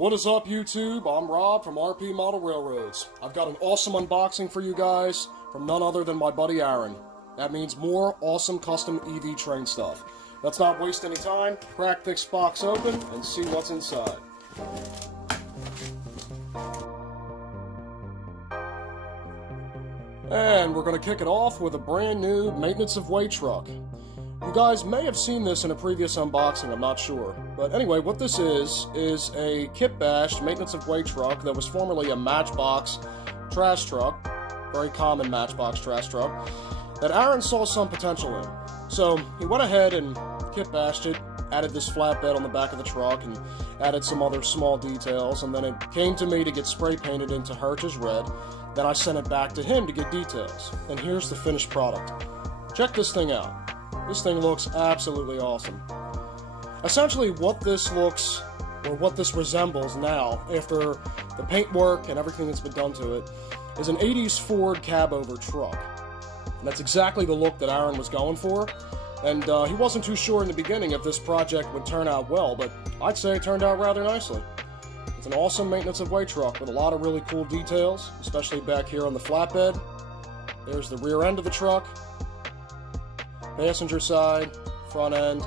What is up, YouTube? I'm Rob from RP Model Railroads. I've got an awesome unboxing for you guys from none other than my buddy Aaron. That means more awesome custom EV train stuff. Let's not waste any time, crack this box open, and see what's inside. And we're going to kick it off with a brand new maintenance of way truck. You guys may have seen this in a previous unboxing, I'm not sure. But anyway, what this is a kit-bashed maintenance of way truck that was formerly a Matchbox trash truck, very common Matchbox trash truck, that Aaron saw some potential in. So he went ahead and kit-bashed it, added this flatbed on the back of the truck, and added some other small details, and then it came to me to get spray painted into Hertz red. Then I sent it back to him to get details. And here's the finished product. Check this thing out. This thing looks absolutely awesome. Essentially what this looks, or what this resembles now, after the paintwork and everything that's been done to it, is an 80s Ford cab-over truck. And that's exactly the look that Aaron was going for. And he wasn't too sure in the beginning if this project would turn out well, but I'd say it turned out rather nicely. It's an awesome maintenance of way truck with a lot of really cool details, especially back here on the flatbed. There's the rear end of the truck, passenger side, front end,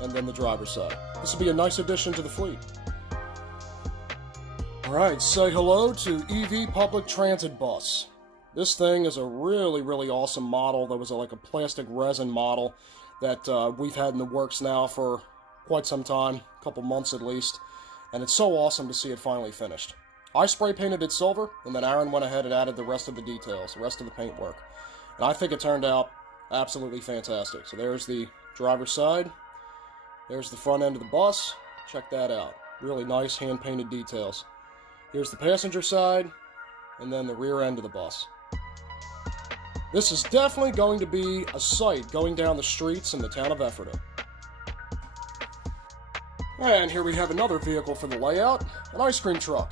and then the driver's side. This will be a nice addition to the fleet. Alright, say hello to EV Public Transit Bus. This thing is a really, really awesome model that was like a plastic resin model that we've had in the works now for quite some time, a couple months at least, and it's so awesome to see it finally finished. I spray painted it silver, and then Aaron went ahead and added the rest of the details, the rest of the paintwork. And I think it turned out absolutely fantastic. So there's the driver's side, there's the front end of the bus, check that out. Really nice hand-painted details. Here's the passenger side, and then the rear end of the bus. This is definitely going to be a sight going down the streets in the town of Ephrata. And here we have another vehicle for the layout, an ice cream truck.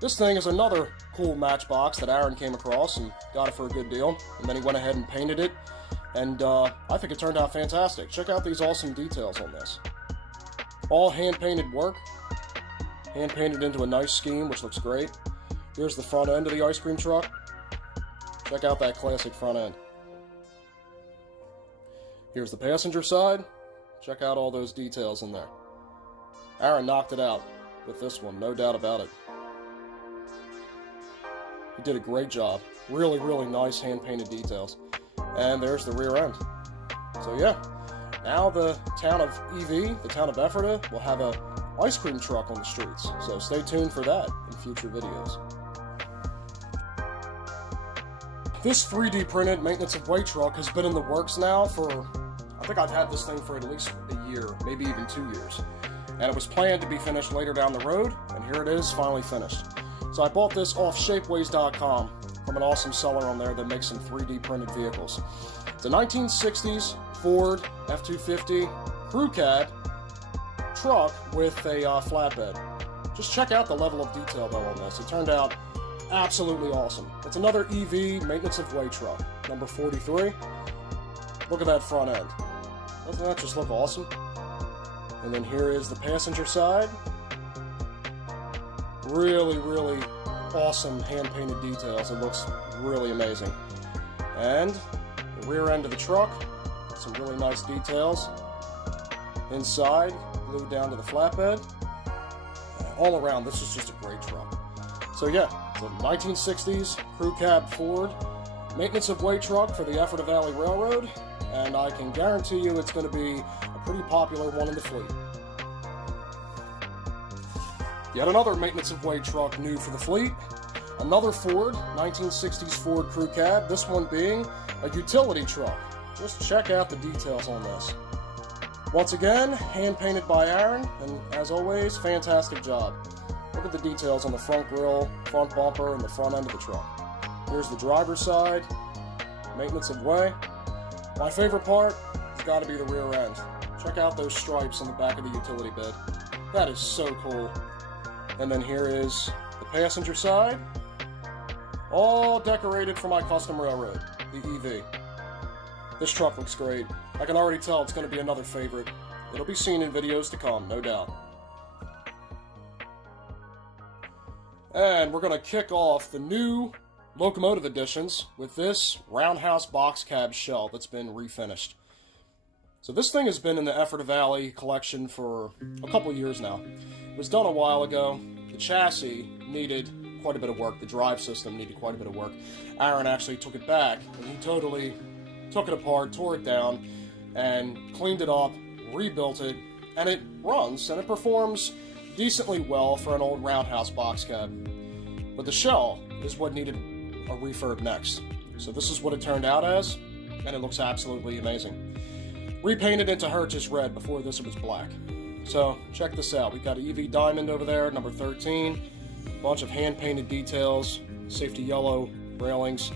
This thing is another cool Matchbox that Aaron came across and got it for a good deal, and then he went ahead and painted it, and I think it turned out fantastic. Check out these awesome details on this. All hand-painted work, hand-painted into a nice scheme, which looks great. Here's the front end of the ice cream truck. Check out that classic front end. Here's the passenger side. Check out all those details in there. Aaron knocked it out with this one, no doubt about it. He did a great job. Really, really nice hand-painted details. And there's the rear end. So yeah, now the town of EV, the town of Ephrata, will have an ice cream truck on the streets. So stay tuned for that in future videos. This 3D printed maintenance of way truck has been in the works now for, I think I've had this thing for at least a year, maybe even 2 years. And it was planned to be finished later down the road, and here it is, finally finished. So I bought this off shapeways.com from an awesome seller on there that makes some 3D printed vehicles. It's a 1960s Ford F-250 crew cab truck with a flatbed. Just check out the level of detail though on this. It turned out absolutely awesome. It's another EV maintenance of way truck, number 43. Look at that front end. Doesn't that just look awesome? And then here is the passenger side. Really, really awesome hand-painted details. It looks really amazing. And the rear end of the truck, some really nice details. Inside, glued down to the flatbed. All around, this is just a great truck. So yeah, it's a 1960s crew cab Ford maintenance of way truck for the Ephrata Valley Railroad, and I can guarantee you it's going to be a pretty popular one in the fleet. Yet another maintenance of way truck new for the fleet. Another Ford, 1960s Ford crew cab, this one being a utility truck. Just check out the details on this. Once again, hand-painted by Aaron, and as always, fantastic job. Look at the details on the front grille, front bumper, and the front end of the truck. Here's the driver's side, maintenance of way. My favorite part has got to be the rear end. Check out those stripes on the back of the utility bed. That is so cool. And then here is the passenger side, all decorated for my custom railroad, the EV. This truck looks great. I can already tell it's going to be another favorite. It'll be seen in videos to come, no doubt. And we're going to kick off the new Locomotive editions with this roundhouse box cab shell that's been refinished. So this thing has been in the Ephrata Valley collection for a couple of years now. It was done a while ago. The chassis needed quite a bit of work. The drive system needed quite a bit of work. Aaron actually took it back, and he totally took it apart, tore it down, and cleaned it up, rebuilt it, and it runs, and it performs decently well for an old roundhouse box cab. But the shell is what needed a refurb next. So this is what it turned out as, and it looks absolutely amazing. Repainted into Hertz red. Before this it was black. So check this out. We've got an EV Diamond over there, number 13. A bunch of hand-painted details, safety yellow railings.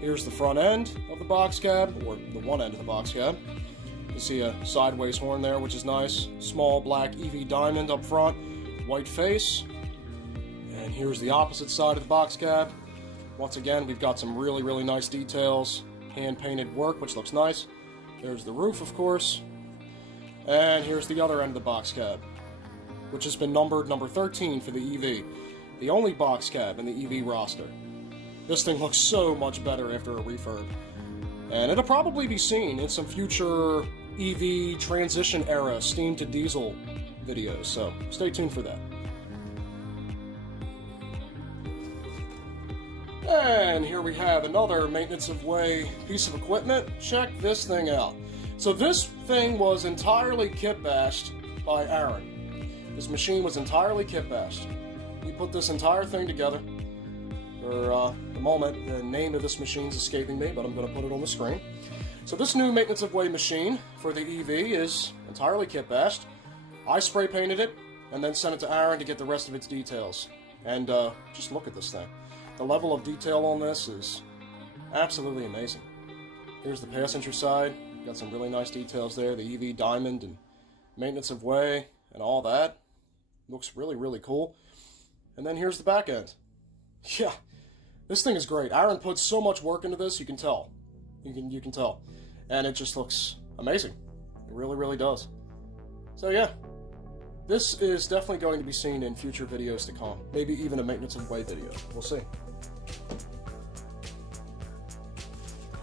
Here's the front end of the box cab, or the one end of the box cab. You see a sideways horn there, which is nice. Small black EV Diamond up front, white face. And here's the opposite side of the box cab. Once again, we've got some really, really nice details. Hand-painted work, which looks nice. There's the roof, of course. And here's the other end of the box cab, which has been numbered number 13 for the EV. The only box cab in the EV roster. This thing looks so much better after a refurb. And it'll probably be seen in some future EV transition era steam to diesel videos, so stay tuned for that. And here we have another maintenance of way piece of equipment. Check this thing out. So this thing was entirely kit bashed by Aaron. This machine was entirely kit bashed. He put this entire thing together. For the moment, the name of this machine is escaping me, but I'm going to put it on the screen. So this new maintenance of way machine for the EV is entirely kit bashed. I spray painted it and then sent it to Aaron to get the rest of its details. And just look at this thing. The level of detail on this is absolutely amazing. Here's the passenger side. Got some really nice details there. The EV Diamond and maintenance of way and all that. Looks really, really cool. And then here's the back end. Yeah, this thing is great. Aaron put so much work into this, you can tell. You can tell. And it just looks amazing. It really, really does. So yeah, this is definitely going to be seen in future videos to come. Maybe even a maintenance of way video. We'll see.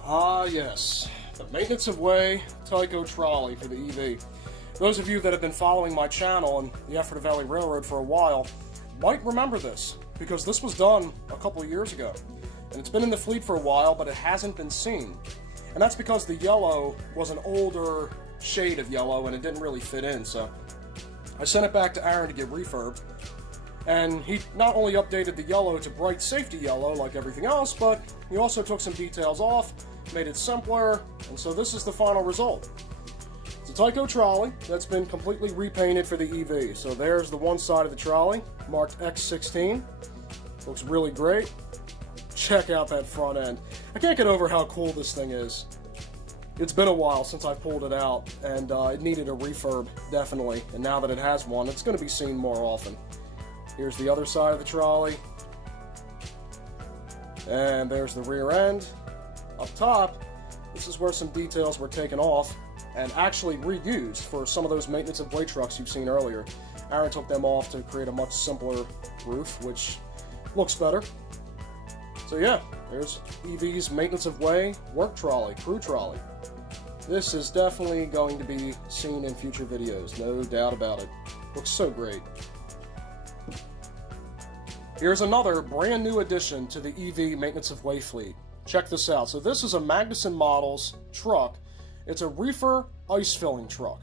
Ah yes, the maintenance of way Tyco Trolley for the EV. Those of you that have been following my channel and the Ephrata Valley Railroad for a while might remember this, because this was done a couple of years ago. And it's been in the fleet for a while, but it hasn't been seen. And that's because the yellow was an older shade of yellow and it didn't really fit in, so I sent it back to Aaron to get refurbed. And he not only updated the yellow to bright safety yellow like everything else, but he also took some details off, made it simpler, and so this is the final result. It's a Tyco trolley that's been completely repainted for the EV. So there's the one side of the trolley, marked X16. Looks really great. Check out that front end. I can't get over how cool this thing is. It's been a while since I pulled it out, and it needed a refurb, definitely. And now that it has one, it's going to be seen more often. Here's the other side of the trolley. And there's the rear end. Up top, this is where some details were taken off and actually reused for some of those maintenance of way trucks you've seen earlier. Aaron took them off to create a much simpler roof, which looks better. So yeah, there's EV's maintenance of way work trolley, crew trolley. This is definitely going to be seen in future videos, no doubt about it. Looks so great. Here's another brand new addition to the EV maintenance of way fleet. Check this out. So this is a Magnuson Models truck. It's a Reefer ice filling truck.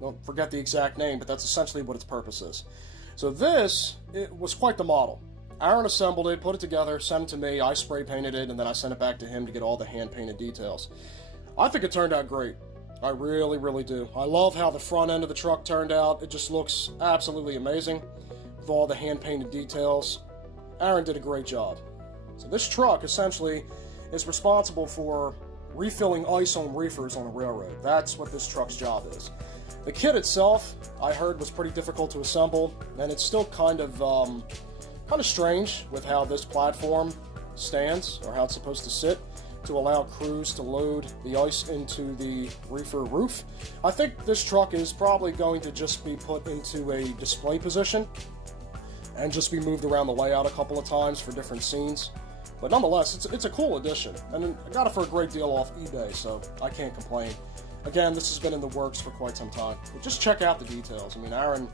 Don't forget the exact name, but that's essentially what its purpose is. So this, it was quite the model. Aaron assembled it, put it together, sent it to me, I spray painted it, and then I sent it back to him to get all the hand painted details. I think it turned out great. I really, really do. I love how the front end of the truck turned out. It just looks absolutely amazing with all the hand painted details. Aaron did a great job. So this truck essentially is responsible for refilling ice on reefers on a railroad. That's what this truck's job is. The kit itself, I heard, was pretty difficult to assemble, and it's still kind of strange with how this platform stands, or how it's supposed to sit, to allow crews to load the ice into the reefer roof. I think this truck is probably going to just be put into a display position and just be moved around the layout a couple of times for different scenes. But nonetheless, it's a cool addition, and I got it for a great deal off eBay, so I can't complain. Again, this has been in the works for quite some time. But just check out the details. I mean, Aaron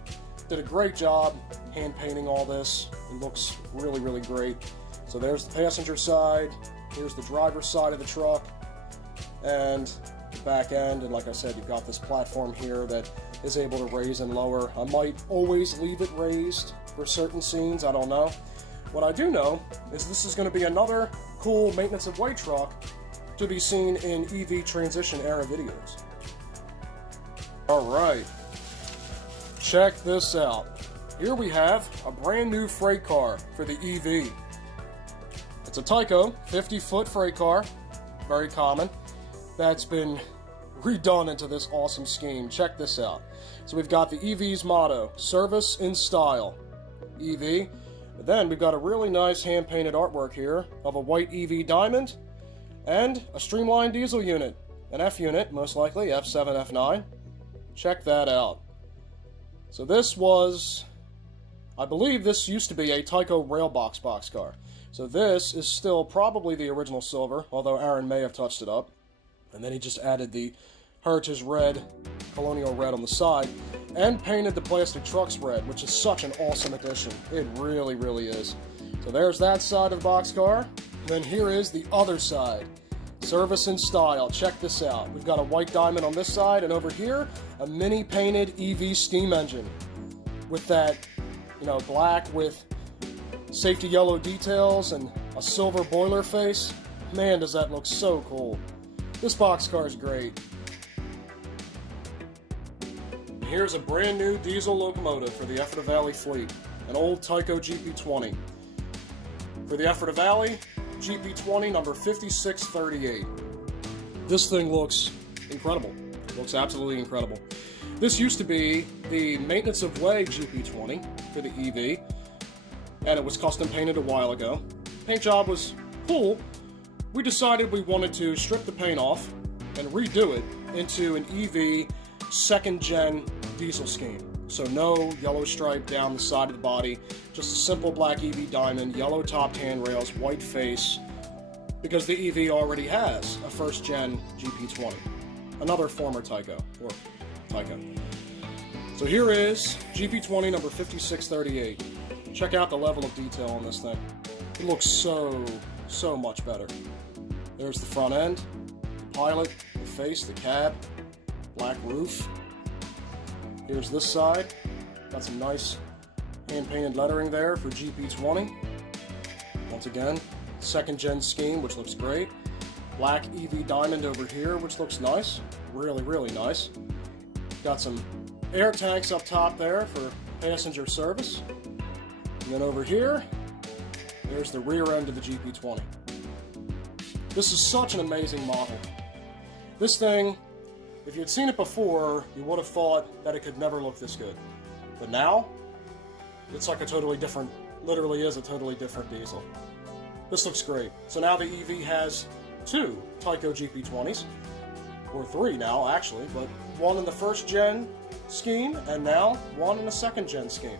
did a great job hand painting all this. It looks really, really great. So there's the passenger side, here's the driver's side of the truck, and the back end, and like I said, you've got this platform here that is able to raise and lower. I might always leave it raised for certain scenes, I don't know. What I do know is this is going to be another cool maintenance of way truck to be seen in EV transition era videos. Alright, check this out. Here we have a brand new freight car for the EV. It's a Tyco 50-foot freight car, very common, that's been redone into this awesome scheme. Check this out. So we've got the EV's motto, service in style, EV. But then we've got a really nice hand-painted artwork here of a white EV diamond and a streamlined diesel unit, an F unit, most likely, F7, F9. Check that out. So this was, I believe this used to be a Tyco Railbox boxcar. So this is still probably the original silver, although Aaron may have touched it up. And then he just added the Heritage Red, Colonial Red on the side, and painted the plastic trucks red, which is such an awesome addition. It really, really is. So there's that side of the boxcar. Then here is the other side. Service in style. Check this out. We've got a white diamond on this side, and over here, a mini painted EV steam engine with that, black with safety yellow details and a silver boiler face. Man, does that look so cool. This boxcar is great. Here's a brand new diesel locomotive for the Ephrata Valley fleet, an old Tyco GP20. For the Ephrata Valley, GP20 number 5638. This thing looks incredible. It looks absolutely incredible. This used to be the maintenance of way GP20 for the EV, and it was custom painted a while ago. Paint job was cool. We decided we wanted to strip the paint off and redo it into an EV second-gen diesel scheme. So no yellow stripe down the side of the body, just a simple black EV diamond, yellow topped handrails, white face, because the EV already has a first-gen GP20, another former Tyco, or Tyco. So here is GP20 number 5638. Check out the level of detail on this thing. It looks so much better. There's the front end, the pilot, the face, the cab, black roof. Here's this side. Got some nice hand-painted lettering there for GP20. Once again, second-gen scheme, which looks great. Black EV diamond over here, which looks nice. Really, really nice. Got some air tanks up top there for passenger service. And then over here, there's the rear end of the GP20. This is such an amazing model. This thing, if you had seen it before, you would have thought that it could never look this good. But now, it's like a totally different, literally is a totally different diesel. This looks great. So now the EV has two Tyco GP20s, or three now actually, but one in the first gen scheme, and now one in the second gen scheme.